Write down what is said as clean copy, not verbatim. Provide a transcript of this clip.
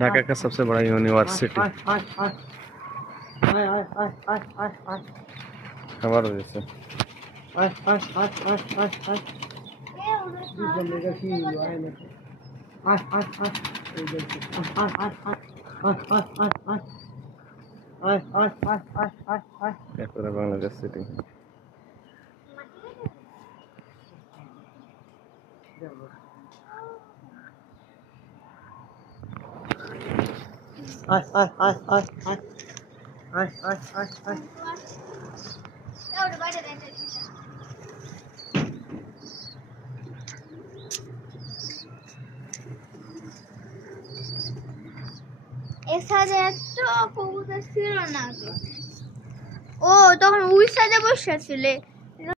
ढाका का सबसे बड़ा यूनिवर्सिटी खबर जैसे पूरा बांग्लादेश सिटी ও তখন ওই সাইডে বসে ছিলে।